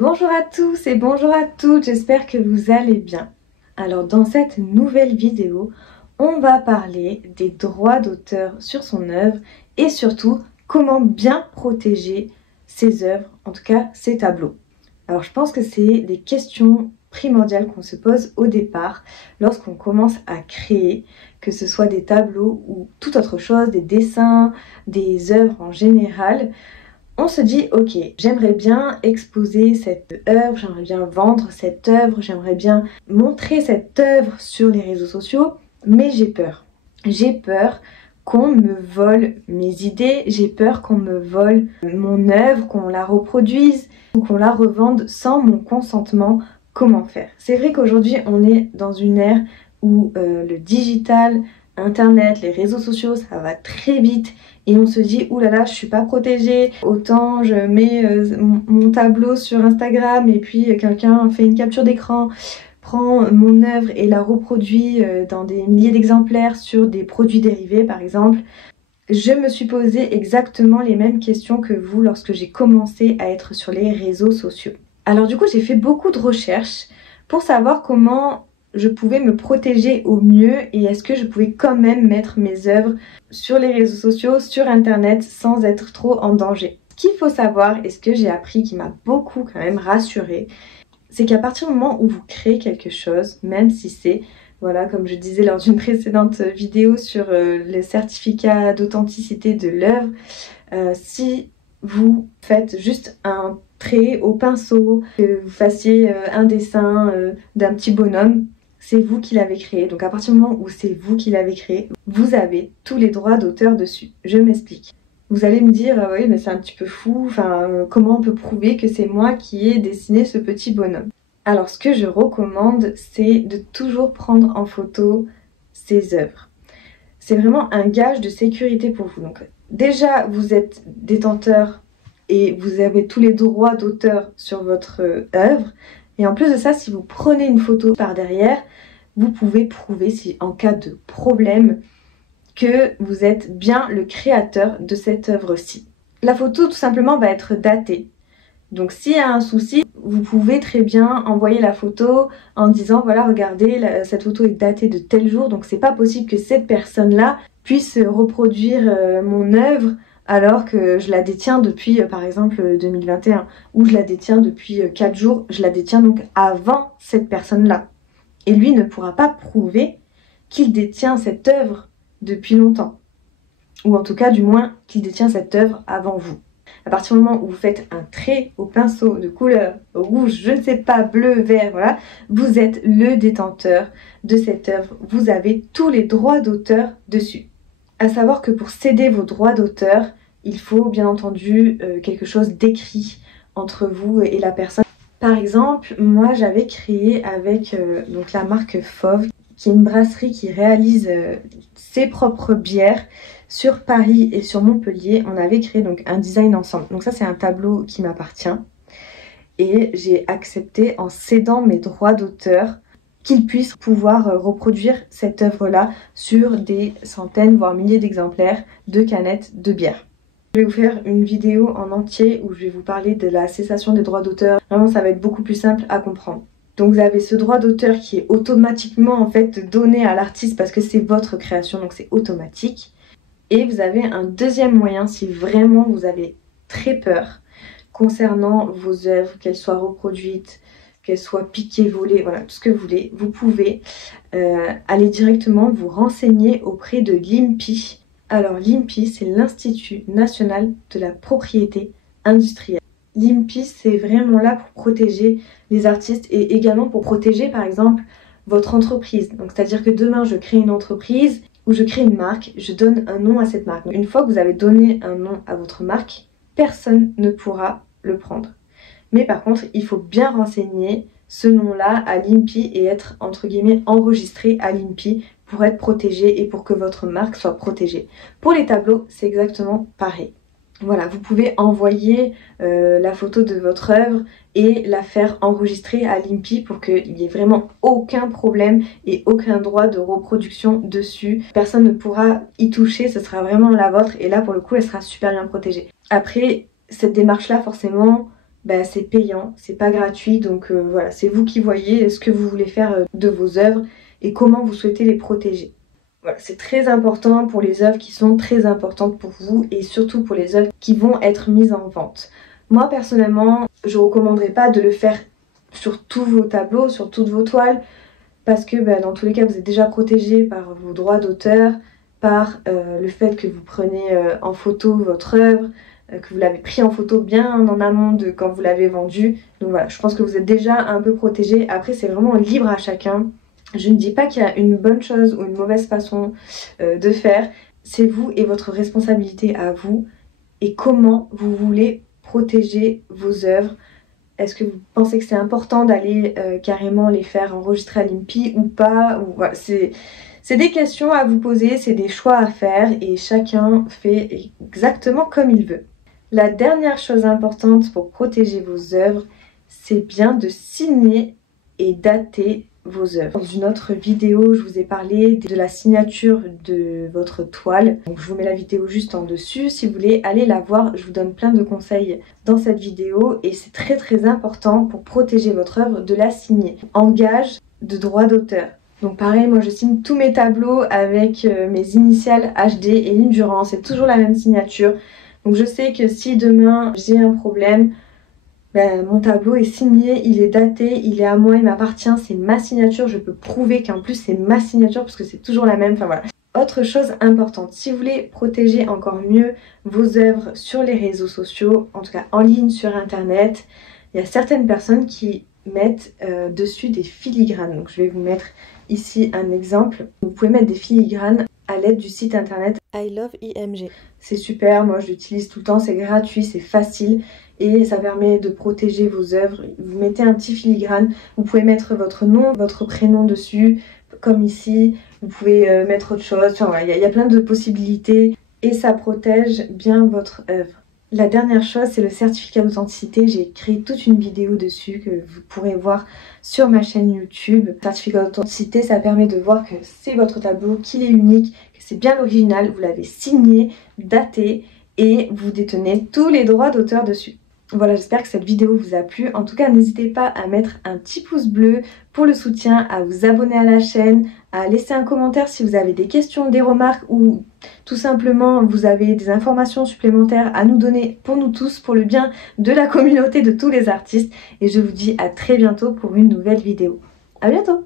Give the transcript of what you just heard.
Bonjour à tous et bonjour à toutes, j'espère que vous allez bien. Alors dans cette nouvelle vidéo, on va parler des droits d'auteur sur son œuvre et surtout comment bien protéger ses œuvres, en tout cas ses tableaux. Alors je pense que c'est des questions primordiales qu'on se pose au départ lorsqu'on commence à créer, que ce soit des tableaux ou toute autre chose, des dessins, des œuvres en général. On se dit, ok, j'aimerais bien exposer cette œuvre, j'aimerais bien vendre cette œuvre, j'aimerais bien montrer cette œuvre sur les réseaux sociaux, mais j'ai peur. J'ai peur qu'on me vole mes idées, j'ai peur qu'on me vole mon œuvre, qu'on la reproduise ou qu'on la revende sans mon consentement. Comment faire? C'est vrai qu'aujourd'hui, on est dans une ère où le digital, Internet, les réseaux sociaux, ça va très vite. Et on se dit, ouh là là, je suis pas protégée, autant je mets mon tableau sur Instagram et puis quelqu'un fait une capture d'écran, prend mon œuvre et la reproduit dans des milliers d'exemplaires sur des produits dérivés par exemple. Je me suis posé exactement les mêmes questions que vous lorsque j'ai commencé à être sur les réseaux sociaux. Alors du coup, j'ai fait beaucoup de recherches pour savoir comment je pouvais me protéger au mieux et est-ce que je pouvais quand même mettre mes œuvres sur les réseaux sociaux, sur internet sans être trop en danger. Ce qu'il faut savoir et ce que j'ai appris qui m'a beaucoup quand même rassurée, c'est qu'à partir du moment où vous créez quelque chose, même si c'est, voilà, comme je disais lors d'une précédente vidéo sur les certificats d'authenticité de l'œuvre, si vous faites juste un trait au pinceau, que vous fassiez un dessin d'un petit bonhomme, c'est vous qui l'avez créé. Donc à partir du moment où c'est vous qui l'avez créé, vous avez tous les droits d'auteur dessus. Je m'explique. Vous allez me dire, oui mais c'est un petit peu fou, enfin comment on peut prouver que c'est moi qui ai dessiné ce petit bonhomme? Alors ce que je recommande, c'est de toujours prendre en photo ses œuvres. C'est vraiment un gage de sécurité pour vous. Donc déjà vous êtes détenteur et vous avez tous les droits d'auteur sur votre œuvre. Et en plus de ça, si vous prenez une photo par derrière, vous pouvez prouver, si en cas de problème, que vous êtes bien le créateur de cette œuvre-ci. La photo, tout simplement, va être datée. Donc s'il y a un souci, vous pouvez très bien envoyer la photo en disant, voilà, regardez, cette photo est datée de tel jour, donc c'est pas possible que cette personne-là puisse reproduire mon œuvre alors que je la détiens depuis par exemple 2021 ou je la détiens depuis 4 jours, je la détiens donc avant cette personne-là. Et lui ne pourra pas prouver qu'il détient cette œuvre depuis longtemps. Ou en tout cas du moins qu'il détient cette œuvre avant vous. À partir du moment où vous faites un trait au pinceau de couleur rouge, je ne sais pas, bleu, vert, voilà, vous êtes le détenteur de cette œuvre. Vous avez tous les droits d'auteur dessus. À savoir que pour céder vos droits d'auteur, il faut bien entendu quelque chose d'écrit entre vous et la personne. Par exemple, moi j'avais créé avec donc la marque Fauve, qui est une brasserie qui réalise ses propres bières sur Paris et sur Montpellier. On avait créé donc un design ensemble. Donc ça c'est un tableau qui m'appartient. Et j'ai accepté en cédant mes droits d'auteur qu'ils puissent pouvoir reproduire cette œuvre-là sur des centaines voire milliers d'exemplaires de canettes de bière. Je vais vous faire une vidéo en entier où je vais vous parler de la cessation des droits d'auteur. Vraiment ça va être beaucoup plus simple à comprendre. Donc vous avez ce droit d'auteur qui est automatiquement en fait donné à l'artiste parce que c'est votre création, donc c'est automatique. Et vous avez un deuxième moyen si vraiment vous avez très peur concernant vos œuvres, qu'elles soient reproduites, qu'elles soient piquées, volées, voilà, tout ce que vous voulez. Vous pouvez aller directement vous renseigner auprès de l'INPI. Alors l'INPI, c'est l'Institut National de la Propriété Industrielle. L'INPI, c'est vraiment là pour protéger les artistes et également pour protéger par exemple votre entreprise. Donc c'est-à-dire que demain je crée une entreprise ou je crée une marque, je donne un nom à cette marque. Une fois que vous avez donné un nom à votre marque, personne ne pourra le prendre. Mais par contre, il faut bien renseigner ce nom-là à l'INPI et être entre guillemets enregistré à l'INPI pour être protégé et pour que votre marque soit protégée. Pour les tableaux, c'est exactement pareil. Voilà, vous pouvez envoyer la photo de votre œuvre et la faire enregistrer à l'INPI pour qu'il n'y ait vraiment aucun problème et aucun droit de reproduction dessus. Personne ne pourra y toucher, ce sera vraiment la vôtre et là pour le coup elle sera super bien protégée. Après, cette démarche-là forcément bah, c'est payant, c'est pas gratuit, donc voilà, c'est vous qui voyez ce que vous voulez faire de vos œuvres et comment vous souhaitez les protéger. Voilà, c'est très important pour les œuvres qui sont très importantes pour vous et surtout pour les œuvres qui vont être mises en vente. Moi personnellement, je ne recommanderais pas de le faire sur tous vos tableaux, sur toutes vos toiles, parce que bah, dans tous les cas vous êtes déjà protégé par vos droits d'auteur, par le fait que vous prenez en photo votre œuvre, que vous l'avez pris en photo bien en amont de quand vous l'avez vendu. Donc voilà, je pense que vous êtes déjà un peu protégé. Après c'est vraiment libre à chacun. Je ne dis pas qu'il y a une bonne chose ou une mauvaise façon de faire. C'est vous et votre responsabilité à vous et comment vous voulez protéger vos œuvres. Est-ce que vous pensez que c'est important d'aller carrément les faire enregistrer à l'INPI ou pas ou, voilà, c'est des questions à vous poser, c'est des choix à faire et chacun fait exactement comme il veut. La dernière chose importante pour protéger vos œuvres, c'est bien de signer et dater vos œuvres. Dans une autre vidéo, je vous ai parlé de la signature de votre toile. Donc, je vous mets la vidéo juste en dessus. Si vous voulez aller la voir, je vous donne plein de conseils dans cette vidéo et c'est très important pour protéger votre œuvre de la signer. En gage de droit d'auteur. Donc pareil, moi je signe tous mes tableaux avec mes initiales HD et ligne durant, c'est toujours la même signature. Donc je sais que si demain j'ai un problème, ben, mon tableau est signé, il est daté, il est à moi, il m'appartient, c'est ma signature, je peux prouver qu'en plus c'est ma signature parce que c'est toujours la même, enfin voilà. Autre chose importante, si vous voulez protéger encore mieux vos œuvres sur les réseaux sociaux, en tout cas en ligne sur internet, il y a certaines personnes qui mettent dessus des filigranes. Donc je vais vous mettre ici un exemple. Vous pouvez mettre des filigranes à l'aide du site internet I Love IMG. C'est super, moi je l'utilise tout le temps, c'est gratuit, c'est facile et ça permet de protéger vos œuvres. Vous mettez un petit filigrane, vous pouvez mettre votre nom, votre prénom dessus, comme ici. Vous pouvez mettre autre chose, enfin voilà, il y a plein de possibilités et ça protège bien votre œuvre. La dernière chose, c'est le certificat d'authenticité. J'ai créé toute une vidéo dessus que vous pourrez voir sur ma chaîne YouTube. Le certificat d'authenticité, ça permet de voir que c'est votre tableau, qu'il est unique, que c'est bien l'original, vous l'avez signé, daté et vous détenez tous les droits d'auteur dessus. Voilà, j'espère que cette vidéo vous a plu. En tout cas, n'hésitez pas à mettre un petit pouce bleu pour le soutien, à vous abonner à la chaîne, à laisser un commentaire si vous avez des questions, des remarques ou tout simplement vous avez des informations supplémentaires à nous donner pour nous tous, pour le bien de la communauté de tous les artistes. Et je vous dis à très bientôt pour une nouvelle vidéo. À bientôt!